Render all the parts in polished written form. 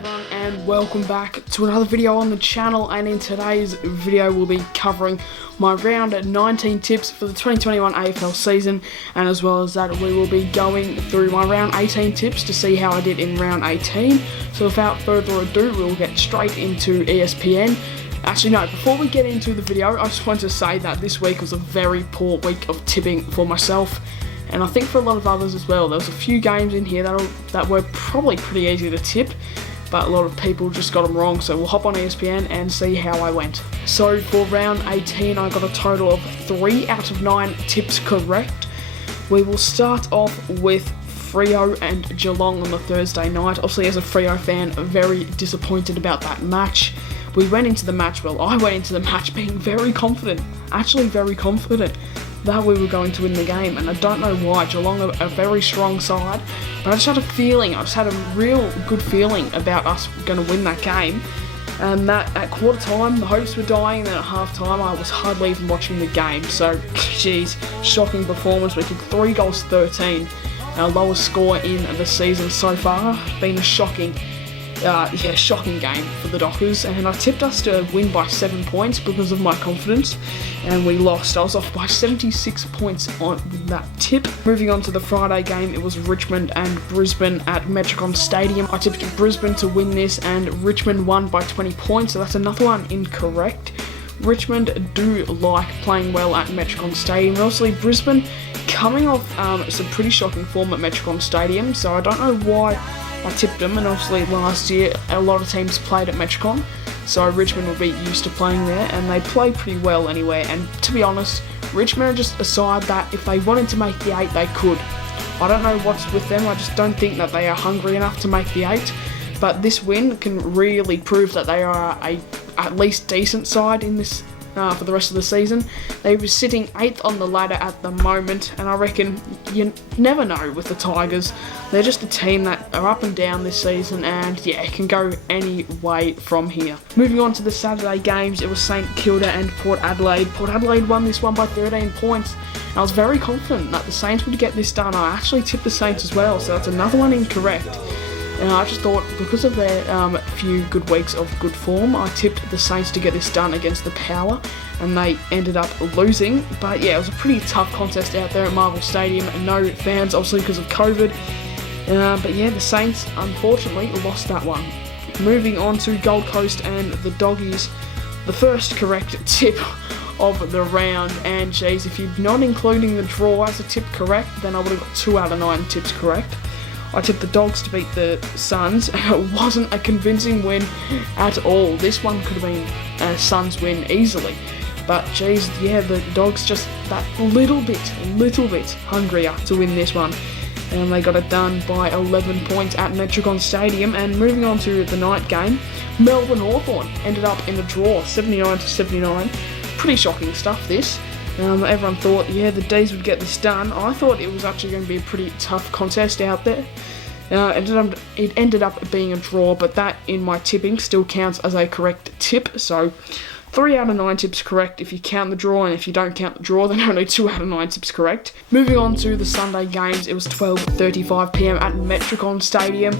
everyone, and welcome back to another video on the channel. And in today's video we'll be covering my round 19 tips for the 2021 AFL season, and as well as that we will be going through my round 18 tips to see how I did in round 18. So without further ado, we'll get straight into ESPN. Actually no, before we get into the video, I just want to say that this week was a very poor week of tipping for myself, and I think for a lot of others as well. There was a few games in here that were probably pretty easy to tip, but a lot of people just got them wrong. So we'll hop on ESPN and see how I went. So for round 18, I got a total of 3 out of 9 tips correct. We will start off with Freo and Geelong on the Thursday night. Obviously, as a Freo fan, very disappointed about that match. We went into the match, well, I went into the match being very confident, actually very confident that we were going to win the game, and I don't know why. Geelong are a very strong side, but I just had a feeling, I just had a real good feeling about us going to win that game. And that at quarter time, the hopes were dying, and then at half time, I was hardly even watching the game. So, geez, shocking performance. We kicked 3 goals 13, our lowest score in the season so far. Been a shocking game for the Dockers, and I tipped us to win by 7 points because of my confidence, and we lost. I was off by 76 points on that tip. Moving on to the Friday game, it was Richmond and Brisbane at Metricon Stadium. I tipped Brisbane to win this, and Richmond won by 20 points, so that's another one incorrect. Richmond do like playing well at Metricon Stadium. Obviously, Brisbane coming off some pretty shocking form at Metricon Stadium, so I don't know why I tipped them, and obviously last year a lot of teams played at Metricon, so Richmond would be used to playing there, and they play pretty well anyway. And to be honest, Richmond are just a side that if they wanted to make the 8, they could. I don't know what's with them, I just don't think that they are hungry enough to make the 8, but this win can really prove that they are a at least decent side in this for the rest of the season. They were sitting 8th on the ladder at the moment, and I reckon you never know with the Tigers. They're just a team that are up and down this season, and yeah, it can go any way from here. Moving on to the Saturday games, it was St Kilda and Port Adelaide. Port Adelaide won this one by 13 points. I was very confident that the Saints would get this done. I actually tipped the Saints as well, so that's another one incorrect. And I just thought, because of their few good weeks of good form, I tipped the Saints to get this done against the Power, and they ended up losing. But yeah, it was a pretty tough contest out there at Marvel Stadium, and no fans, obviously because of COVID. But yeah, the Saints unfortunately lost that one. Moving on to Gold Coast and the Doggies, the first correct tip of the round, and geez, if you're not including the draw as a tip correct, then I would have got 2 out of 9 tips correct. I tipped the Dogs to beat the Suns, and it wasn't a convincing win at all. This one could have been a Suns win easily, but geez, yeah, the Dogs just that little bit hungrier to win this one, and they got it done by 11 points at Metricon Stadium. And moving on to the night game, Melbourne Hawthorn ended up in a draw, 79-79. Pretty shocking stuff, this. Everyone thought, yeah, the D's would get this done. I thought it was actually going to be a pretty tough contest out there. It ended up being a draw, but that, in my tipping, still counts as a correct tip. So 3 out of 9 tips correct if you count the draw, and if you don't count the draw, then only 2 out of 9 tips correct. Moving on to the Sunday games, it was 12:35 PM at Metricon Stadium.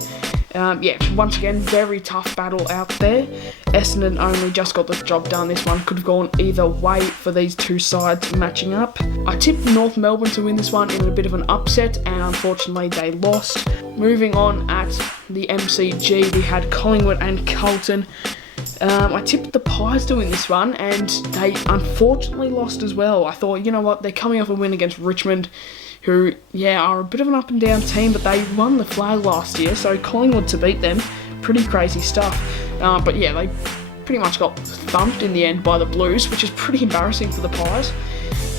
Yeah, once again, very tough battle out there. Essendon only just got the job done. This one could have gone either way for these two sides matching up. I tipped North Melbourne to win this one in a bit of an upset, and unfortunately they lost. Moving on at the MCG, we had Collingwood and Carlton. I tipped the Pies to win this one, and they unfortunately lost as well. I thought, you know what, they're coming off a win against Richmond, who, yeah, are a bit of an up and down team, but they won the flag last year, so Collingwood to beat them, pretty crazy stuff. But yeah, they pretty much got thumped in the end by the Blues, which is pretty embarrassing for the Pies.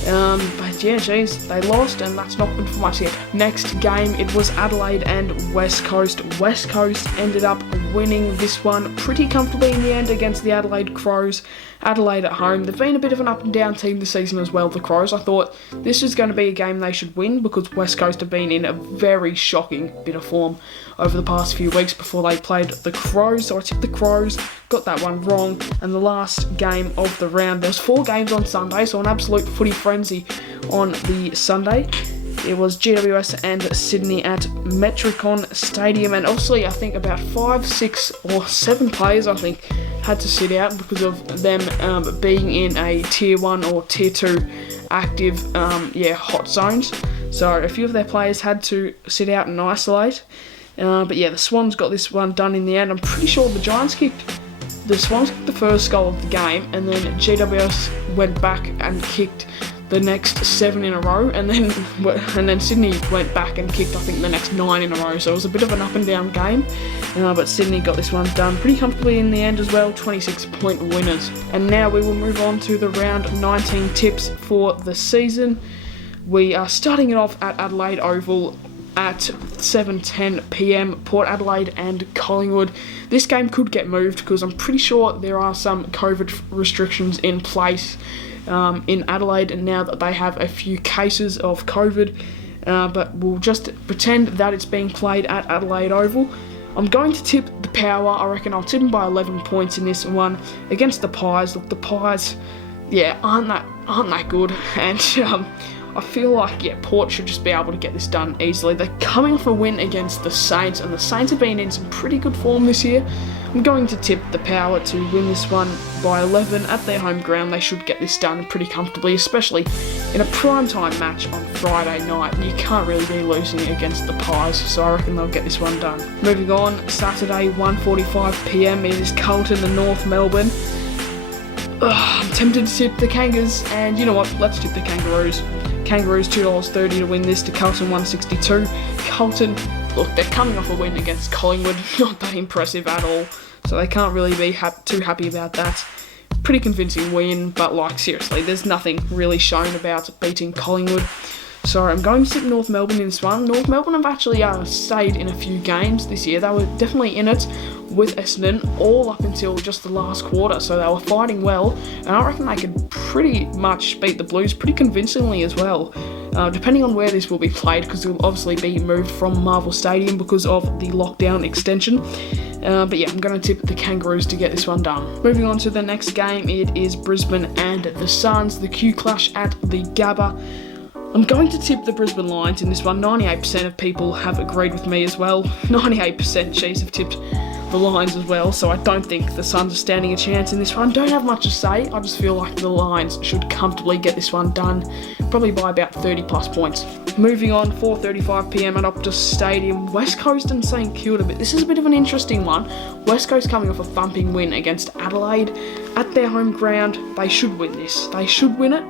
But yeah, geez, they lost, and that's not good for my tip. Next game, it was Adelaide and West Coast. West Coast ended up winning this one pretty comfortably in the end against the Adelaide Crows. Adelaide at home, they've been a bit of an up and down team this season as well, the Crows. I thought this was going to be a game they should win, because West Coast have been in a very shocking bit of form over the past few weeks before they played the Crows. So I tipped the Crows, got that one wrong. And the last game of the round, there was 4 games on Sunday, so an absolute footy frenzy on the Sunday. it was GWS and Sydney at Metricon Stadium, and obviously I think about 5, 6 or 7 players I think had to sit out because of them being in a tier 1 or tier 2 active hot zones. So a few of their players had to sit out and isolate. But yeah, the Swans got this one done in the end. I'm pretty sure the Swans kicked the first goal of the game, and then GWS went back and kicked the next 7 in a row, and then Sydney went back and kicked I think the next 9 in a row. So it was a bit of an up and down game, but Sydney got this one done pretty comfortably in the end as well, 26-point winners. And now we will move on to the round 19 tips for the season. We are starting it off at Adelaide Oval at 7:10 p.m, Port Adelaide and Collingwood. This game could get moved because I'm pretty sure there are some COVID restrictions in place in Adelaide now that they have a few cases of COVID, but we'll just pretend that it's being played at Adelaide Oval. I'm going to tip the Power. I reckon I'll tip them by 11 points in this one against the Pies. Look, the Pies, aren't that good, and I feel like, Port should just be able to get this done easily. They're coming off a win against the Saints, and the Saints have been in some pretty good form this year. I'm going to tip the Power to win this one by 11 at their home ground. They should get this done pretty comfortably, especially in a primetime match on Friday night. You can't really be losing against the Pies, so I reckon they'll get this one done. Moving on, Saturday, 1:45 p.m, it is Carlton and North Melbourne. I'm tempted to tip the Kangas, and you know what, let's tip the Kangaroos. Kangaroos $2.30 to win this to Carlton $1.62. Carlton, look, they're coming off a win against Collingwood, not that impressive at all, so they can't really be too happy about that. Pretty convincing win, but seriously, there's nothing really shown about beating Collingwood. So I'm going to tip North Melbourne in this one. North Melbourne have actually stayed in a few games this year. They were definitely in it with Essendon all up until just the last quarter, so they were fighting well, and I reckon they could pretty much beat the Blues pretty convincingly as well, depending on where this will be played, because it will obviously be moved from Marvel Stadium because of the lockdown extension. But I'm going to tip the Kangaroos to get this one done. Moving on to the next game, it is Brisbane and the Suns, the Q Clash at the Gabba. I'm going to tip the Brisbane Lions in this one. 98% of people have agreed with me as well. 98% have tipped the Lions as well, so I don't think the Suns are standing a chance in this one. Don't have much to say, I just feel like the Lions should comfortably get this one done, probably by about 30 plus points. Moving on, 4:35 p.m. at Optus Stadium, West Coast and St Kilda. But this is a bit of an interesting one. West Coast coming off a thumping win against Adelaide at their home ground. They should win this. They should win it.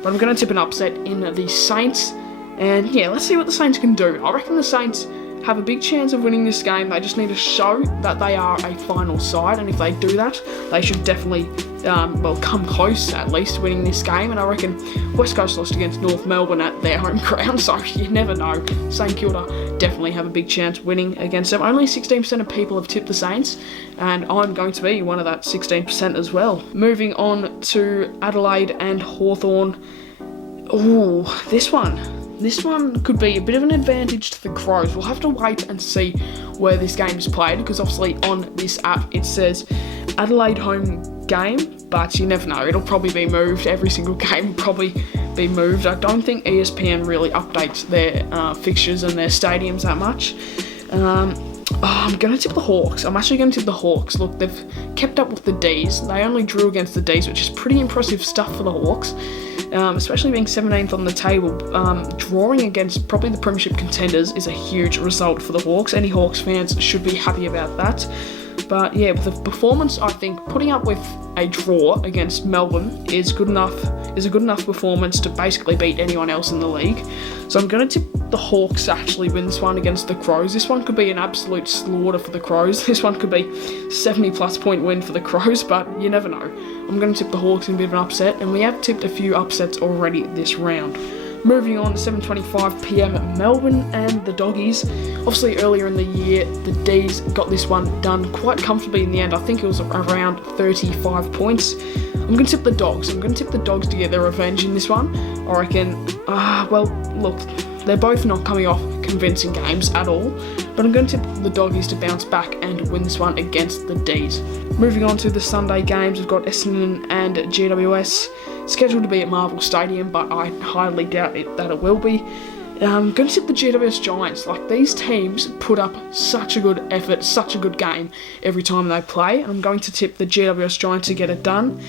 But I'm going to tip an upset in the Saints. And let's see what the Saints can do. I reckon the Saints have a big chance of winning this game. They just need to show that they are a final side, and if they do that, they should definitely come close at least to winning this game. And I reckon West Coast lost against North Melbourne at their home ground, so you never know. St Kilda definitely have a big chance winning against them. Only 16% of people have tipped the Saints, and I'm going to be one of that 16% as well. Moving on to Adelaide and Hawthorn. Ooh, this one could be a bit of an advantage to the Crows. We'll have to wait and see where this game is played, because obviously on this app it says Adelaide home game, but you never know. It'll probably be moved. Every single game will probably be moved. I don't think ESPN really updates their fixtures and their stadiums that much. I'm going to tip the Hawks. I'm actually going to tip the Hawks. Look, they've kept up with the Ds. They only drew against the Ds, which is pretty impressive stuff for the Hawks. Especially being 17th on the table, drawing against probably the premiership contenders is a huge result for the Hawks. Any Hawks fans should be happy about that. But with the performance, I think putting up with a draw against Melbourne is a good enough performance to basically beat anyone else in the league. So I'm going to tip the Hawks to actually win this one against the Crows. This one could be an absolute slaughter for the Crows. This one could be 70 plus point win for the Crows, but you never know. I'm going to tip the Hawks in a bit of an upset, and we have tipped a few upsets already this round. Moving on to 7:25 p.m. at Melbourne and the Doggies. Obviously earlier in the year, the D's got this one done quite comfortably in the end. I think it was around 35 points. I'm going to tip the Dogs. I'm going to tip the Dogs to get their revenge in this one. I reckon, look, they're both not coming off convincing games at all, but I'm going to tip the Doggies to bounce back and win this one against the D's. Moving on to the Sunday games, we've got Essendon and GWS scheduled to be at Marvel Stadium, but I highly doubt that it will be. I'm going to tip the GWS Giants. Like, these teams put up such a good effort, such a good game every time they play. I'm going to tip the GWS Giants to get it done.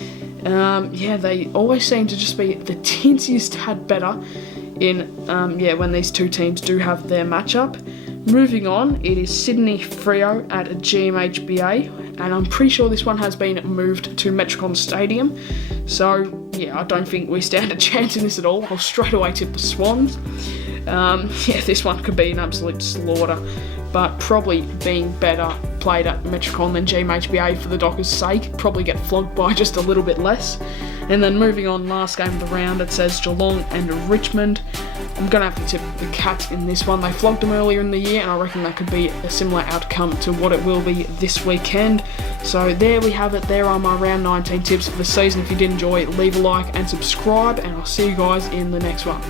Yeah, they always seem to just be the tinsiest tad better when these two teams do have their matchup. Moving on, it is Sydney Freo at GMHBA, and I'm pretty sure this one has been moved to Metricon Stadium. So, yeah, I don't think we stand a chance in this at all. I'll straight away tip the Swans. Yeah, this one could be an absolute slaughter, but probably being better played at Metricon than GMHBA for the Dockers' sake, probably get flogged by just a little bit less. And then moving on, last game of the round, it says Geelong and Richmond. I'm going to have to tip the Cats in this one. They flogged them earlier in the year, and I reckon that could be a similar outcome to what it will be this weekend. So there we have it. There are my round 19 tips for the season. If you did enjoy, leave a like and subscribe, and I'll see you guys in the next one.